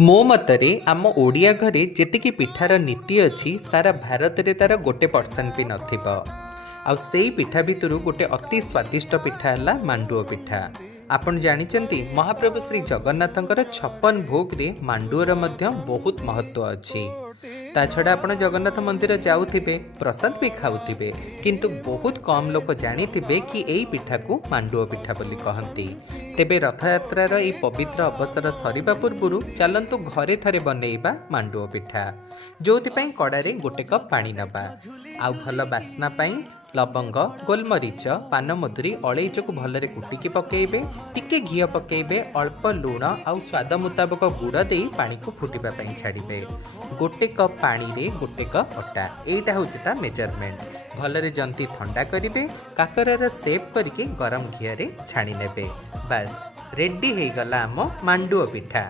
ମୋ ମତରେ ଆମ ଓଡ଼ିଆ ଘରେ ଯେତିକି ପିଠାର ନୀତି ଅଛି ସାରା ଭାରତରେ ତାର 1% ବି ନଥିବ। ଆଉ ସେଇ ପିଠା ଭିତରୁ ଗୋଟେ ଅତି ସ୍ୱାଦିଷ୍ଟ ପିଠା ହେଲା ମାଣ୍ଡୁଅ ପିଠା। ଆପଣ ଜାଣିଛନ୍ତି ମହାପ୍ରଭୁ ଶ୍ରୀ ଜଗନ୍ନାଥଙ୍କର 56 ଭୋଗରେ ମାଣ୍ଡୁଅର ମଧ୍ୟ ବହୁତ ମହତ୍ଵ ଅଛି। ତା ଛଡ଼ା ଆପଣ ଜଗନ୍ନାଥ ମନ୍ଦିର ଯାଉଥିବେ, ପ୍ରସାଦ ବି ଖାଉଥିବେ, କିନ୍ତୁ ବହୁତ କମ୍ ଲୋକ ଜାଣିଥିବେ କି ଏଇ ପିଠାକୁ ମାଣ୍ଡୁଅ ପିଠା ବୋଲି କହନ୍ତି। ତେବେ ରଥଯାତ୍ରାର ଏହି ପବିତ୍ର ଅବସର ସରିବା ପୂର୍ବରୁ ଚାଲନ୍ତୁ ଘରେ ଥରେ ବନେଇବା ମାଣ୍ଡୁଅ ପିଠା। ଯେଉଁଥିପାଇଁ କଡ଼ାରେ ଗୋଟେ କପ୍ ପାଣି ନେବା। ଆଉ ଭଲ ବାସ୍ନା ପାଇଁ ଲବଙ୍ଗ, ଗୋଲମରିଚ, ପାନମଧୁରୀ, ଅଳେଇଚକୁ ଭଲରେ କୁଟିକି ପକାଇବେ। ଟିକେ ଘିଅ ପକାଇବେ, ଅଳ୍ପ ଲୁଣ ଆଉ ସ୍ୱାଦ ମୁତାବକ ଗୁଡ଼ ଦେଇ ପାଣିକୁ ଫୁଟିବା ପାଇଁ ଛାଡ଼ିବେ। ଗୋଟେ କପ୍ ପାଣିରେ ଗୋଟେ କପ୍ ଅଟା, ଏଇଟା ହେଉଛି ତା ମେଜରମେଣ୍ଟ। ଭଲରେ ଜନ୍ତି ଥଣ୍ଡା କରିବେ। କାକରାର ସେପ୍ କରିକି ଗରମ ଘିଅରେ ଛାଣି ନେବେ। ବାସ୍ ରେଡ଼ି ହେଇଗଲା ଆମ ମାଣ୍ଡୁଅ ପିଠା।